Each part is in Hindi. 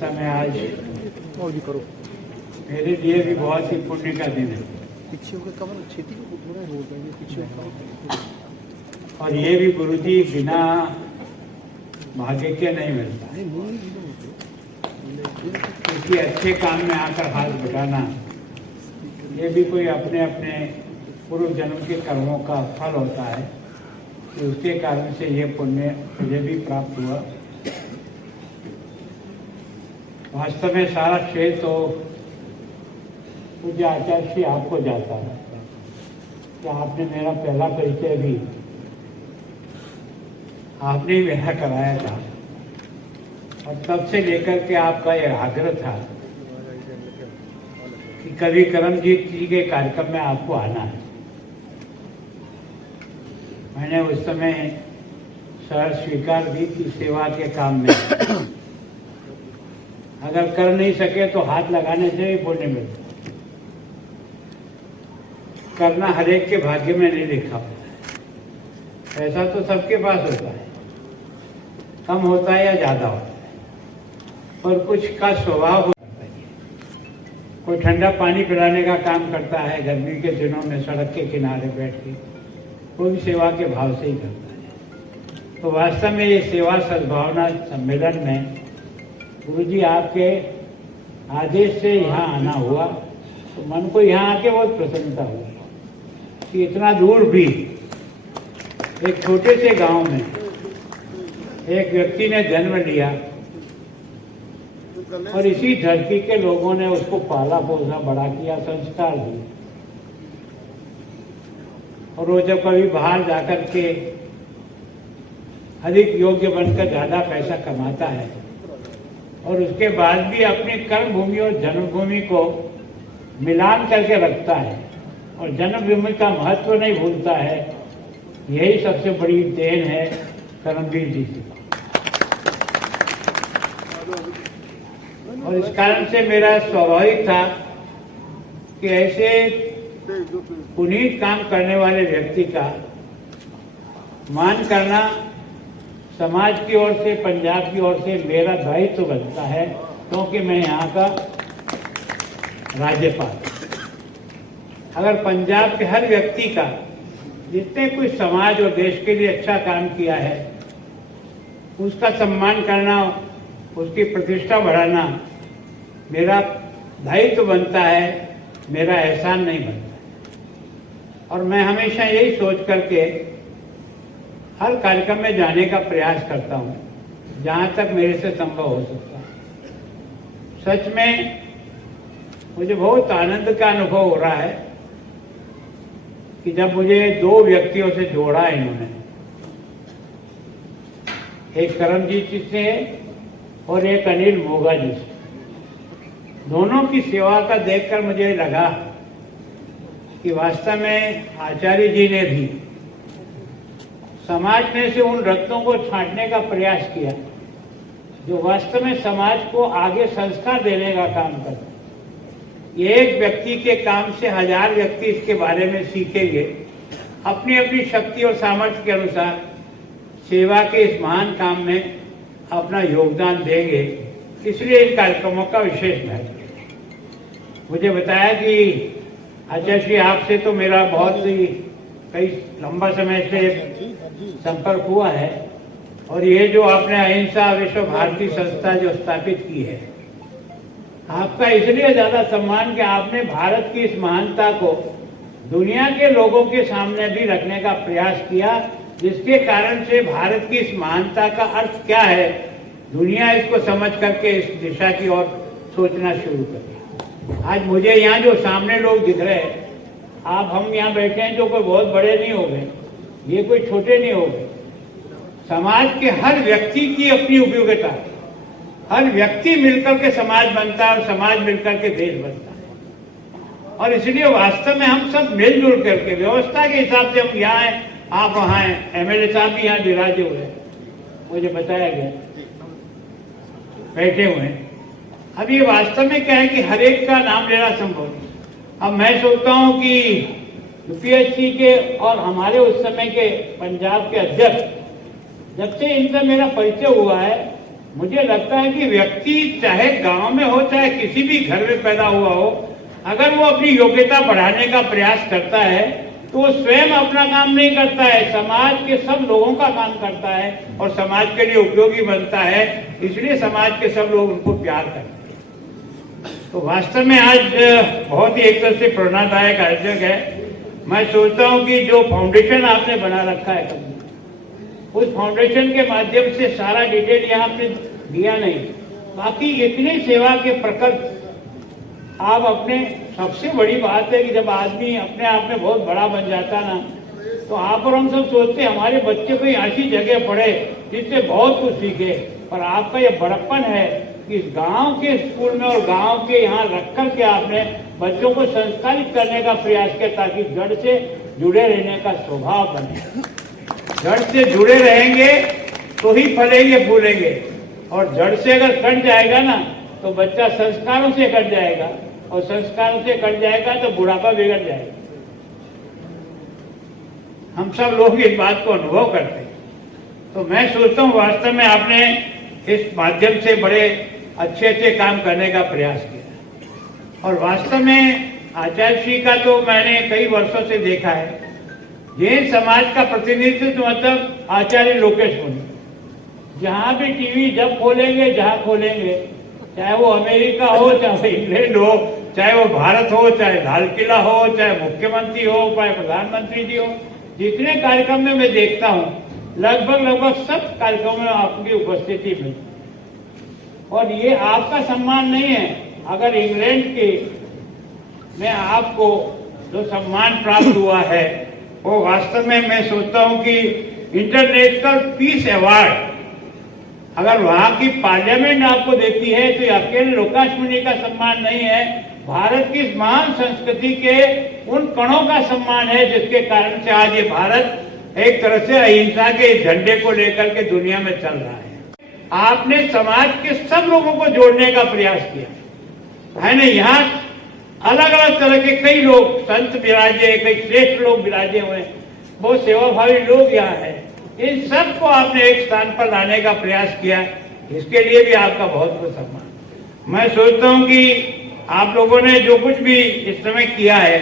वास्तव में आज मेरे लिए भी बहुत ही पुण्य का दिन है और ये भी गुरुजी बिना भाग्य के नहीं मिलता, क्योंकि अच्छे काम में आकर हाथ बटाना ये भी कोई अपने अपने पूर्व जन्म के कर्मों का फल होता है कि उसके कारण से ये पुण्य मुझे भी प्राप्त हुआ। वास्तव में सारा श्रेय तो पूज्य आचार्य श्री आपको जाता है कि आपने मेरा पहला परिचय भी आपने ही मेरा कराया था और तब से लेकर के आपका यह आग्रह था कि कभी करमजीत जी के कार्यक्रम में आपको आना है। मैंने उस समय सर स्वीकार दी कि सेवा के काम में अगर कर नहीं सके तो हाथ लगाने से ही पुण्य मिलता, करना हरेक के भाग्य में नहीं लिखा। ऐसा तो सबके पास होता है, कम होता है या ज्यादा होता है, पर कुछ का स्वभाव होता है। कोई ठंडा पानी पिलाने का काम करता है गर्मी के दिनों में सड़क के किनारे बैठ के, कोई भी सेवा के भाव से ही करता है। तो वास्तव में ये सेवा सद्भावना सम्मेलन में गुरुजी आपके आदेश से यहाँ आना हुआ तो मन को यहाँ आके बहुत प्रसन्नता हुई कि इतना दूर भी एक छोटे से गांव में एक व्यक्ति ने जन्म लिया और इसी धरती के लोगों ने उसको पाला पोसा बड़ा किया, संस्कार दिए। और वो जब कभी बाहर जाकर के अधिक योग्य बनकर ज्यादा पैसा कमाता है और उसके बाद भी अपनी कर्मभूमि और जन्मभूमि को मिलान करके रखता है और जन्मभूमि का महत्व नहीं भूलता है, यही सबसे बड़ी देन है करमवीर जी की। और इस कारण से मेरा स्वाभाविक था कि ऐसे पुनीत काम करने वाले व्यक्ति का मान करना समाज की ओर से, पंजाब की ओर से मेरा दायित्व बनता है, क्योंकि मैं यहाँ का राज्यपाल। अगर पंजाब के हर व्यक्ति का जितने कोई समाज और देश के लिए अच्छा काम किया है उसका सम्मान करना, उसकी प्रतिष्ठा बढ़ाना मेरा दायित्व बनता है, मेरा एहसान नहीं बनता। और मैं हमेशा यही सोच करके हर कार्यक्रम में जाने का प्रयास करता हूँ जहाँ तक मेरे से संभव हो सकता है। सच में मुझे बहुत आनंद का अनुभव हो रहा है कि जब मुझे दो व्यक्तियों से जोड़ा इन्होंने, एक करमजीत जी से और एक अनिल मोगा जी से। दोनों की सेवा का देखकर मुझे लगा कि वास्तव में आचार्य जी ने भी समाज में से उन रत्नों को छांटने का प्रयास किया जो वास्तव में समाज को आगे संस्कार देने का काम करते हैं। एक व्यक्ति के काम से हजार व्यक्ति इसके बारे में सीखेंगे, अपनी अपनी शक्ति और सामर्थ्य के अनुसार सेवा के इस महान काम में अपना योगदान देंगे। इसलिए इन कार्यक्रमों का विशेष महत्व है। मुझे बताया कि आचार्य जी आपसे तो मेरा बहुत ही कई लंबा समय से संपर्क हुआ है और ये जो आपने अहिंसा विश्व भारती संस्था जो स्थापित की है, आपका इसलिए ज्यादा सम्मान कि आपने भारत की इस महानता को दुनिया के लोगों के सामने भी रखने का प्रयास किया, जिसके कारण से भारत की इस महानता का अर्थ क्या है दुनिया इसको समझ करके इस दिशा की ओर सोचना शुरू करे। आज मुझे यहाँ जो सामने लोग दिख रहे हैं, आप हम यहाँ बैठे हैं जो कोई बहुत बड़े नहीं हो गए, ये कोई छोटे नहीं हो गए। समाज के हर व्यक्ति की अपनी उपयोगिता है, हर व्यक्ति मिलकर के समाज बनता है और समाज मिलकर के देश बनता है। और इसलिए वास्तव में हम सब मिलजुल करके व्यवस्था के हिसाब से हम यहाँ हैं, आप वहाँ हैं, एमएलए साहब भी यहाँ विराजे हुए हैं, मुझे बताया गया, बैठे हुए हैं। अब ये वास्तव में क्या है कि हर एक का नाम लेना संभव नहीं। अब मैं सोचता हूँ कि यूपीएससी के और हमारे उस समय के पंजाब के अध्यक्ष, जब से इनसे मेरा परिचय हुआ है मुझे लगता है कि व्यक्ति चाहे गांव में हो चाहे किसी भी घर में पैदा हुआ हो, अगर वो अपनी योग्यता बढ़ाने का प्रयास करता है तो वो स्वयं अपना काम नहीं करता है, समाज के सब लोगों का काम करता है और समाज के लिए उपयोगी बनता है। इसलिए समाज के सब लोग उनको प्यार करते हैं। तो वास्तव में आज बहुत ही एक तरह से प्रेरणादायक आयोजन है। मैं सोचता हूँ कि जो फाउंडेशन आपने बना रखा है, उस फाउंडेशन के माध्यम से सारा डिटेल यहाँ पे दिया नहीं, बाकी इतनी सेवा के प्रकल्प आप अपने, सबसे बड़ी बात है कि जब आदमी अपने आप में बहुत बड़ा बन जाता ना, तो आप और हम सब सोचते हैं हमारे बच्चे कोई ऐसी जगह पढ़े जिससे बहुत कुछ सीखे, पर आपका ये बड़प्पन है कि गांव के स्कूल में और गांव के यहाँ रख कर के आपने बच्चों को संस्कारित करने का प्रयास किया ताकि जड़ से जुड़े रहने का स्वभाव बने। जड़ से जुड़े रहेंगे तो ही फलेंगे फूलेंगे, और जड़ से अगर कट जाएगा ना तो बच्चा संस्कारों से कट जाएगा, और संस्कारों से कट जाएगा तो बुढ़ापा बिगड़ जाएगा। हम सब लोग इस बात को अनुभव करते हैं। तो मैं सोचता हूँ वास्तव में आपने इस माध्यम से बड़े अच्छे अच्छे काम करने का प्रयास किया, और वास्तव में आचार्य श्री का तो मैंने कई वर्षों से देखा है। जैन समाज का प्रतिनिधित्व मतलब आचार्य लोकेश मुनि, जहाँ भी टीवी जब खोलेंगे जहाँ खोलेंगे, चाहे वो अमेरिका हो, चाहे इंग्लैंड हो, चाहे वो भारत हो, चाहे लाल किला हो, चाहे मुख्यमंत्री हो, चाहे प्रधानमंत्री जी हो, जितने कार्यक्रम में मैं देखता हूँ लगभग सब कार्यक्रमों में आपकी उपस्थिति में, और ये आपका सम्मान नहीं है। अगर इंग्लैंड के में आपको जो सम्मान प्राप्त हुआ है वो वास्तव में मैं सोचता हूँ कि इंटरनेशनल पीस अवार्ड अगर वहां की पार्लियामेंट आपको देती है तो अकेले लोकेश मुनि का सम्मान नहीं है, भारत की इस महान संस्कृति के उन कणों का सम्मान है जिसके कारण से आज ये भारत एक तरह से अहिंसा के झंडे को लेकर के दुनिया में चल रहा है। आपने समाज के सब लोगों को जोड़ने का प्रयास किया है ना। यहाँ अलग अलग तरह के कई लोग संत विराजे, कई श्रेष्ठ लोग विराजे हुए, बहुत सेवाभावी लोग यहाँ है। इन सबको आपने एक स्थान पर लाने का प्रयास किया, इसके लिए भी आपका बहुत बहुत सम्मान। मैं सोचता हूँ कि आप लोगों ने जो कुछ भी इस समय किया है,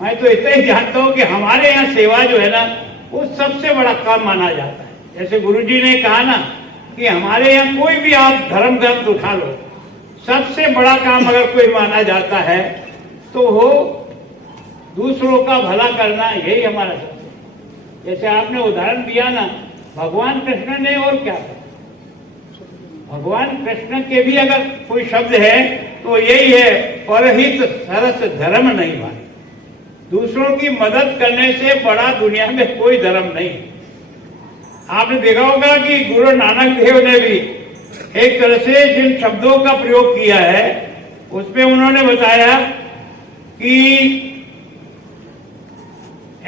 मैं तो इतना ही जानता हूँ कि हमारे यहाँ सेवा जो है ना वो सबसे बड़ा काम माना जाता है। जैसे गुरुजी ने कहा ना कि हमारे यहाँ कोई भी आप धर्म ग्रंथ उठा लो, सबसे बड़ा काम अगर कोई माना जाता है तो वो दूसरों का भला करना, यही हमारा सबसे। जैसे आपने उदाहरण दिया ना भगवान कृष्ण ने, और क्या भगवान कृष्ण के भी अगर कोई शब्द है तो यही है, परहित सरस धर्म नहीं भाई। दूसरों की मदद करने से बड़ा दुनिया में कोई धर्म नहीं। आपने देखा होगा कि गुरु नानक देव ने भी एक तरह से जिन शब्दों का प्रयोग किया है उसमें उन्होंने बताया कि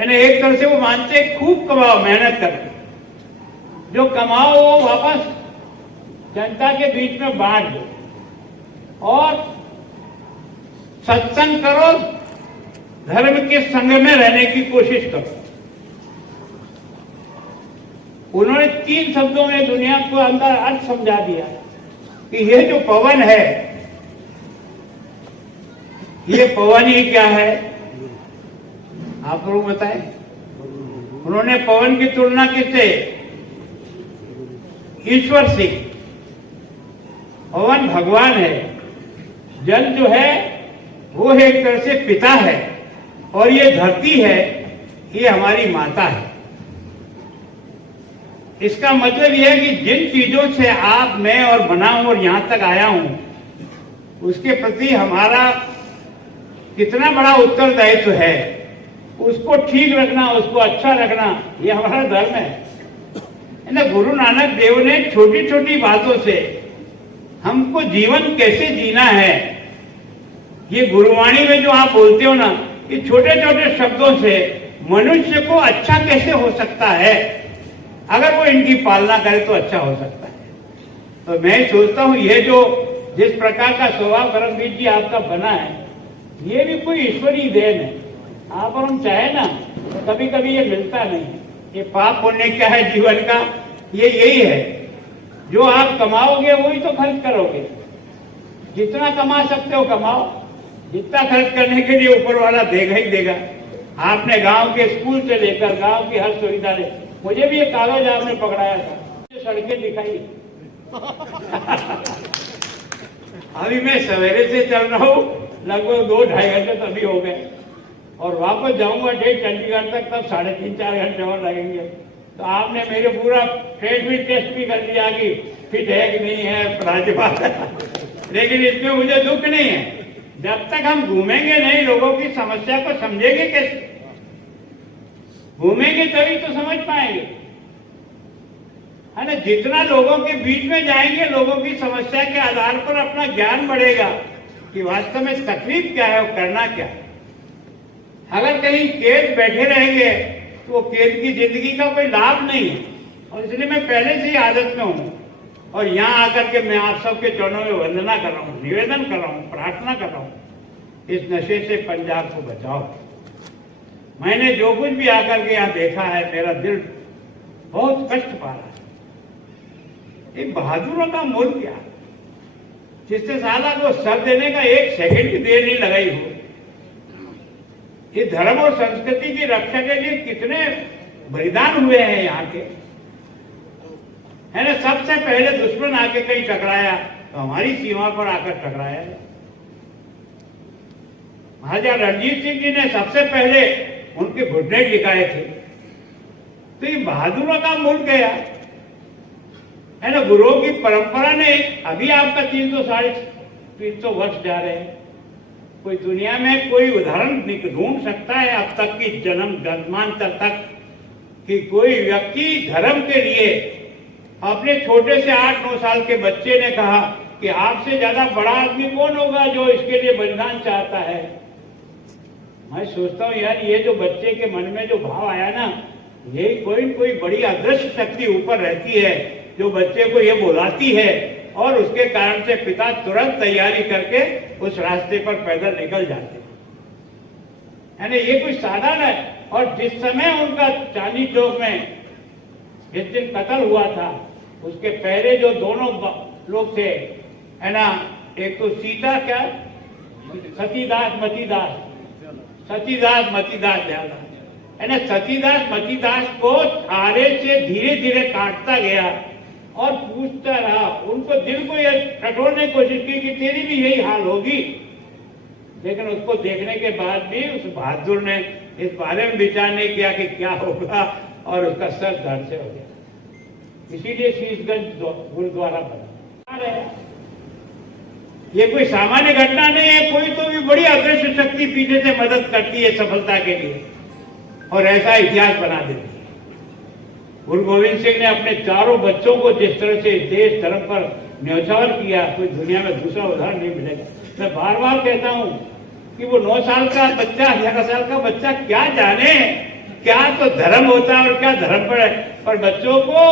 एक तरह से वो मानते खूब कमाओ, मेहनत करके जो कमाओ वो वापस जनता के बीच में बांट दो, और सत्संग करो, धर्म के संग में रहने की कोशिश करो। उन्होंने 3 शब्दों में दुनिया को अंदर अर्थ समझा दिया कि ये जो पवन है, ये पवन ही क्या है, आप लोग बताएं। उन्होंने पवन की तुलना किससे? ईश्वर से। पवन भगवान है, जल जो है वो एक तरह से पिता है, और ये धरती है ये हमारी माता है। इसका मतलब यह है कि जिन चीजों से आप, मैं और बना हूं और यहां तक आया हूं, उसके प्रति हमारा कितना बड़ा उत्तरदायित्व है, उसको ठीक रखना, उसको अच्छा रखना, ये हमारा धर्म है ना। गुरु नानक देव ने छोटी छोटी बातों से हमको जीवन कैसे जीना है, ये गुरुवाणी में जो आप बोलते हो ना, ये छोटे छोटे शब्दों से मनुष्य को अच्छा कैसे हो सकता है, अगर वो इनकी पालना करे तो अच्छा हो सकता है। तो मैं सोचता हूँ ये जो जिस प्रकार का स्वभाव करमवीर जी आपका बना है, ये भी कोई ईश्वरीय देन है। आप और हम चाहे ना तो कभी कभी ये मिलता नहीं। ये पाप पुण्य क्या है जीवन का, ये यही है। जो आप कमाओगे वही तो खर्च करोगे। जितना कमा सकते हो कमाओ, जितना खर्च करने के लिए ऊपर वाला देगा ही देगा। आपने गांव के स्कूल से लेकर गांव की हर सुविधा ले, मुझे भी एक कागज आपने पकड़ाया था, सड़कें दिखाई। अभी मैं सवेरे से चल रहा हूँ, लगभग 2-2.5 घंटे तभी हो गए, और वापस जाऊंगा ठीक चंडीगढ़ तक, तब 3.5-4 घंटे और लगेंगे। तो आपने मेरे पूरा पेट भी टेस्ट भी कर दिया कि फिट है कि नहीं है राज्यपाल। लेकिन इसमें मुझे दुख नहीं है, जब तक हम घूमेंगे नहीं, लोगों की समस्या को समझेंगे कैसे? घूमेंगे तभी तो समझ पाएंगे, है ना। जितना लोगों के बीच में जाएंगे, लोगों की समस्या के आधार पर अपना ज्ञान बढ़ेगा कि वास्तव में तकलीफ क्या है और करना क्या है। अगर कहीं कैद बैठे रहेंगे तो वो कैद की जिंदगी का कोई लाभ नहीं है। और इसलिए मैं पहले से ही आदत में हूं, और यहाँ आकर के मैं आप सबके चरणों में वंदना कर रहा हूँ, निवेदन कर रहा हूँ, प्रार्थना कर रहा हूँ, इस नशे से पंजाब को बचाओ। मैंने जो कुछ भी आकर के यहाँ देखा है, मेरा दिल बहुत कष्ट पा रहा है। ये बहादुरों का मुल्क क्या, जिससे साला को सर देने का 1 सेकंड भी देर नहीं लगाई हो। ये धर्म और संस्कृति की रक्षा के लिए कितने बलिदान हुए हैं यहाँ के, है ना। सबसे पहले दुश्मन आके कहीं टकराया तो हमारी सीमा पर आकर टकराया है। महाराजा रणजीत सिंह जी ने सबसे पहले उनके घुटने टिकाए थे। तो ये बहादुरों का मुल्क गया, है ना। गुरुओं की परंपरा ने, अभी आपका 300-350 वर्ष जा रहे हैं। कोई दुनिया में कोई उदाहरण ढूंढ सकता है अब तक की जन्मांतर तक कि कोई व्यक्ति धर्म के लिए अपने छोटे से 8-9 साल के बच्चे ने कहा कि आपसे ज्यादा बड़ा आदमी कौन होगा जो इसके लिए बलिदान चाहता है। मैं सोचता हूँ यार, ये जो बच्चे के मन में जो भाव आया ना, ये कोई बड़ी अदृश्य शक्ति ऊपर रहती है जो बच्चे को ये बुलाती है, और उसके कारण से पिता तुरंत तैयारी करके उस रास्ते पर पैदल निकल जाते हैं, ना। ये कोई साधारण है। और जिस समय उनका चांदनी चौक में जिस दिन कत्ल हुआ था, उसके पहले जो दोनों लोग थे, है ना, एक तो सीता क्या सतीदास मतीदास ज्यादा, है ना। सतीदास मतीदास को थारे से धीरे धीरे काटता गया और पूछता रहा, उनको दिल को यह टटोलने की कोशिश की कि तेरी भी यही हाल होगी। लेकिन उसको देखने के बाद भी उस बहादुर ने इस बारे में विचार नहीं किया कि क्या होगा, और उसका सर धड़ से हो गया। इसीलिए शीशगंज गुरुद्वारा बना। ये कोई सामान्य घटना नहीं है, कोई तो भी बड़ी अदृश्य शक्ति पीछे से मदद करती है सफलता के लिए, और ऐसा इतिहास बना देती है। गुरु गोविंद सिंह ने अपने चारों बच्चों को जिस तरह से देश धर्म पर न्यौछावर किया, कोई दुनिया में दूसरा उदाहरण नहीं मिलेगा। मैं बार बार कहता हूं कि वो 9 साल का बच्चा, 11 साल का बच्चा क्या जाने क्या तो धर्म होता है और क्या धर्म पर बच्चों को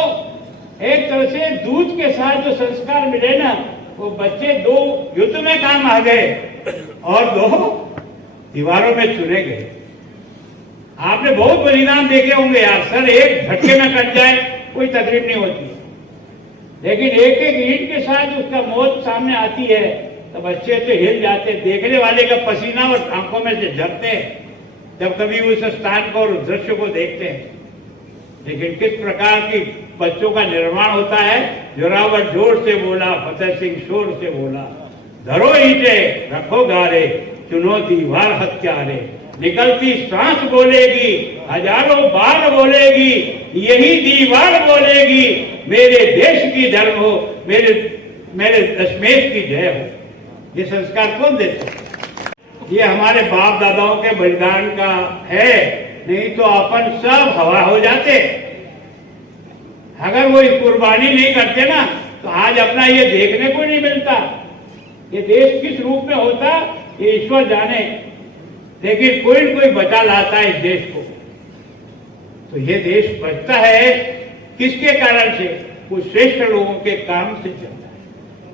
एक तरह से दूध के साथ जो संस्कार मिले ना, वो बच्चे 2 युद्ध में काम आ गए और 2 दीवारों में चुने गए। आपने बहुत बलिदान देखे होंगे यार, सर एक झटके में कट जाए कोई तकलीफ नहीं होती, लेकिन एक एक ईंट के साथ उसका मौत सामने आती है तो बच्चे तो हिल जाते, देखने वाले का पसीना और आंखों में से झरते हैं जब कभी उस स्थान को और उस दृश्य को देखते हैं। लेकिन किस प्रकार की बच्चों का निर्माण होता है। जोरावर जोर से बोला, फतेह सिंह शोर से बोला, धरो ईंटे रखो गारे, चुनो दीवार हत्यारे, निकलती सांस बोलेगी, हजारों बार बोलेगी, यही दीवार बोलेगी, मेरे देश की धर्म हो, मेरे दशमेश की जय हो। ये संस्कार कौन देता? ये हमारे बाप दादाओं के बलिदान का है, नहीं तो अपन सब हवा हो जाते। अगर वो कुर्बानी नहीं करते ना, तो आज अपना ये देखने को नहीं मिलता। ये देश किस रूप में होता ये ईश्वर जाने, लेकिन कोई न कोई बचा लाता है इस देश को। तो ये देश बचता है किसके कारण से? कुछ श्रेष्ठ लोगों के काम से चलता है।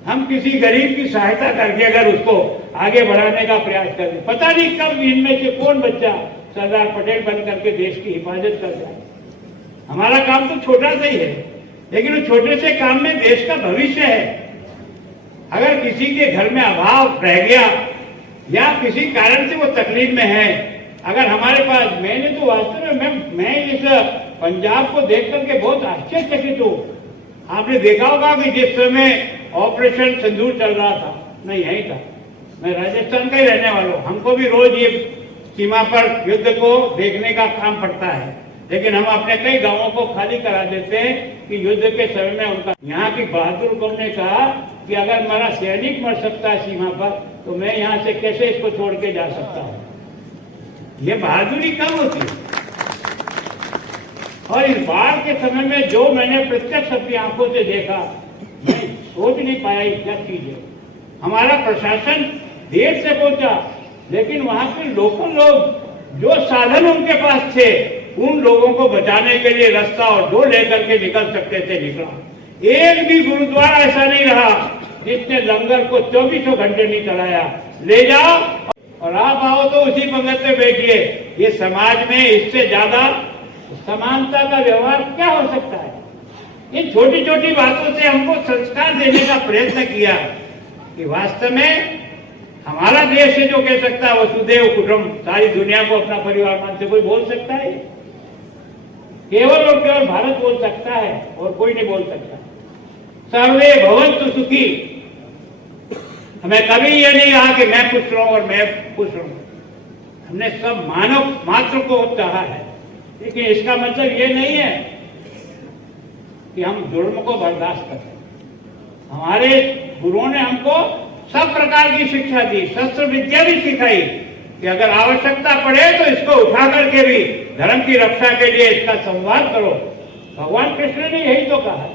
हम किसी गरीब की सहायता करके अगर उसको आगे बढ़ाने का प्रयास करें, पता नहीं कब इनमें से कौन बच्चा सरदार पटेल बन करके देश की हिफाजत कर जाए। हमारा काम तो छोटा सा ही है, लेकिन उस छोटे से काम में देश का भविष्य है। अगर किसी के घर में अभाव रह गया या किसी कारण से वो तकलीफ में है, अगर हमारे पास, मैंने तो वास्तव में मैं इस पंजाब को देख करके बहुत आश्चर्यचकित हूँ। आपने देखा होगा कि जिस समय ऑपरेशन सिंदूर चल रहा था, मैं यही था, मैं राजस्थान का ही रहने वाला हूँ, हमको भी रोज ये सीमा पर युद्ध को देखने का काम पड़ता है, लेकिन हम अपने कई गांवों को खाली करा देते हैं कि युद्ध के समय में उनका। यहाँ की बहादुर कौम ने कहा कि अगर मेरा सैनिक मर सकता है सीमा पर, तो मैं यहाँ से कैसे इसको छोड़ के जा सकता हूँ। ये बहादुरी कम होती है। और इस बाढ़ के समय में जो मैंने प्रत्यक्ष अपनी आंखों से देखा, मैं सोच नहीं पाया क्या चीज है। हमारा प्रशासन देर से पहुंचा, लेकिन वहां के लोकल लोग जो साधन उनके पास थे, उन लोगों को बचाने के लिए रास्ता और जो लेकर के निकल सकते थे निकला। एक भी गुरुद्वारा ऐसा नहीं रहा जिसने लंगर को 24 घंटे नहीं चलाया। ले जाओ और आप आओ तो उसी पंगत में बैठिए। ये समाज में इससे ज्यादा समानता का व्यवहार क्या हो सकता है। इन छोटी छोटी बातों से हमको संस्कार देने का प्रयत्न किया कि वास्तव में हमारा देश है जो कह सकता है वसुधैव कुटुंब, सारी दुनिया को अपना परिवार मानते कोई बोल सकता है? केवल और केवल भारत बोल सकता है और कोई नहीं बोल सकता। सर्वे भवन्तु सुखी। हमें कभी ये नहीं कहा कि मैं खुश रहूं और मैं खुश रहूं। हमने सब मानव मात्र को चाहा है, लेकिन इसका मतलब ये नहीं है कि हम जुर्म को बर्दाश्त करते। हमारे गुरुओं ने हमको सब प्रकार की शिक्षा दी, शस्त्र विद्या भी सिखाई कि अगर आवश्यकता पड़े तो इसको उठा करके भी धर्म की रक्षा के लिए इसका संवाद करो। भगवान कृष्ण ने यही तो कहा।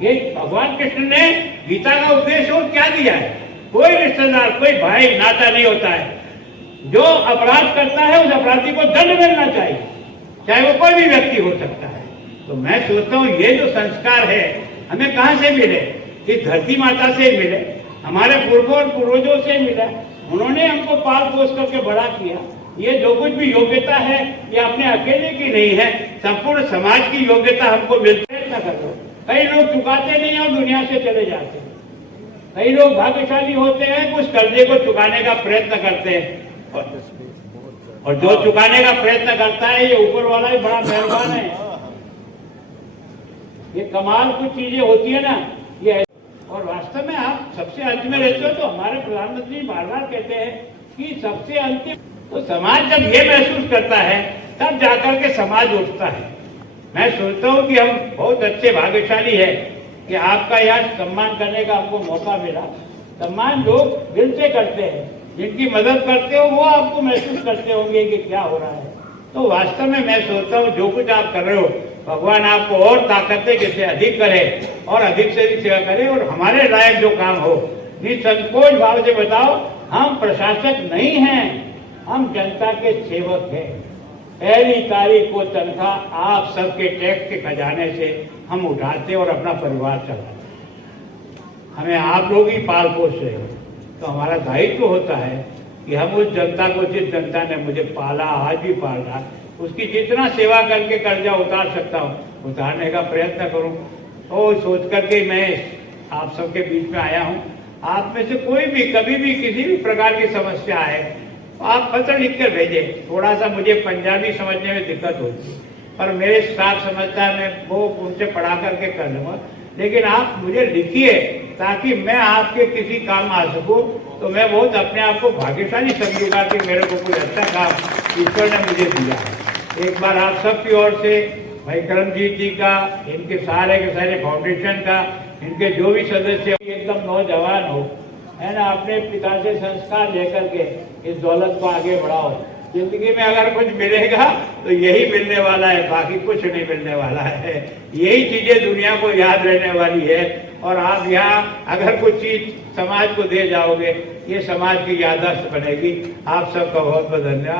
ये भगवान कृष्ण ने गीता का उपदेश और क्या दिया है? कोई रिश्तेदार, कोई भाई नाता नहीं होता है। जो अपराध करता है उस अपराधी को दंड मिलना चाहिए, चाहे वो कोई भी व्यक्ति हो सकता है। तो मैं सोचता हूँ ये जो संस्कार है हमें कहाँ से मिले? इस धरती माता से मिले, हमारे पूर्वों और पूर्वजों से मिला। उन्होंने हमको पाल पोस करके बड़ा किया। ये जो कुछ भी योग्यता है ये अपने अकेले की नहीं है, संपूर्ण समाज की योग्यता हमको मिलती है। न करो, कई लोग चुकाते नहीं और दुनिया से चले जाते हैं। कई लोग भाग्यशाली होते हैं, कुछ कर्जे को चुकाने का प्रयत्न करते हैं, और जो चुकाने का प्रयत्न करता है ये ऊपर वाला ही बड़ा मेहरबान है। ये कमाल कुछ चीजें होती है ना ये। और वास्तव में आप सबसे अंत में रहते हो, तो हमारे प्रधानमंत्री बार बार कहते हैं कि सबसे अंतिम। तो समाज जब ये महसूस करता है तब जाकर के समाज उठता है। मैं सोचता हूँ कि हम बहुत अच्छे भाग्यशाली है कि आपका यहाँ सम्मान करने का हमको मौका मिला। सम्मान लोग दिल से करते हैं, जिनकी मदद करते हो वो आपको महसूस करते होंगे कि क्या हो रहा है। तो वास्तव में मैं सोचता हूँ जो कुछ आप कर रहे हो, भगवान आपको और ताकत दे, जिससे अधिक करे और अधिक से अधिक सेवा करे, और हमारे लायक जो काम हो निसंकोच भाव से बताओ। हम प्रशासक नहीं हैं, हम जनता के सेवक हैं। पहली तारीख को तनख्वाह आप सबके टैक्स के खजाने से हम उठाते और अपना परिवार चलाते। हमें आप लोग ही पाल पोस रहे हो, तो हमारा दायित्व होता है कि हम उस जनता को, जिस जनता ने मुझे पाला, आज भी पाल रहा, उसकी जितना सेवा करके कर्जा उतार सकता हूँ उतारने का प्रयत्न करूँ। तो सोच करके मैं आप सबके बीच में आया हूँ। आप में से कोई भी कभी भी किसी भी प्रकार की समस्या है आप पत्र लिख कर भेजें। थोड़ा सा मुझे पंजाबी समझने में दिक्कत होती है, पर मेरे साथ समझता है, मैं वो उनसे पढ़ा करके कर लूँगा। लेकिन आप मुझे लिखिए ताकि मैं आपके किसी काम आ सकूँ। तो मैं बहुत अपने आप को भाग्यशाली समझूंगा कि मेरे को कोई अच्छा काम ईश्वर ने मुझे दिया है। एक बार आप सबकी ओर से भाई करमजीत जी का, इनके सारे के सारे फाउंडेशन का, इनके जो भी सदस्य एकदम नौजवान हो, है ना, अपने पिता से संस्कार लेकर के इस दौलत को आगे बढ़ाओ। जिंदगी में अगर कुछ मिलेगा तो यही मिलने वाला है, बाकी कुछ नहीं मिलने वाला है। यही चीजें दुनिया को याद रहने वाली है। और आप यहाँ अगर कुछ चीज समाज को दे जाओगे, ये समाज की याददाश्त बनेगी। आप सबका बहुत बहुत धन्यवाद।